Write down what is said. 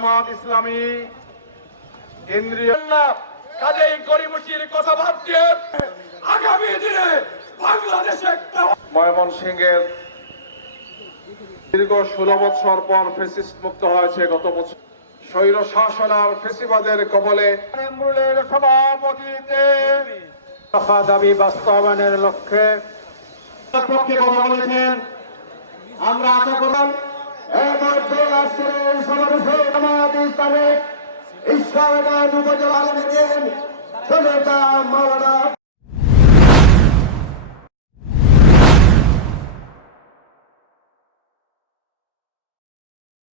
জামাত ইসলামী কেন্দ্রীয় কাজেই গরিবসির কথা বাদ দিয়ে আগামী দিনে বাংলাদেশে একটা ময়মনসিংহের দীর্ঘ 16 বছর পর ফ্যাসিস্ট মুক্ত হয়েছে গত বছর স্বৈর শাসন আর ফ্যাসিবাদের কবলে তৃণমূলের সভাপতিতে দফা দাবি বাস্তবায়নের লক্ষ্যে পক্ষে কথা বলেছেন। আমরা আশা করলাম ইসলামাবাদ উপজেলা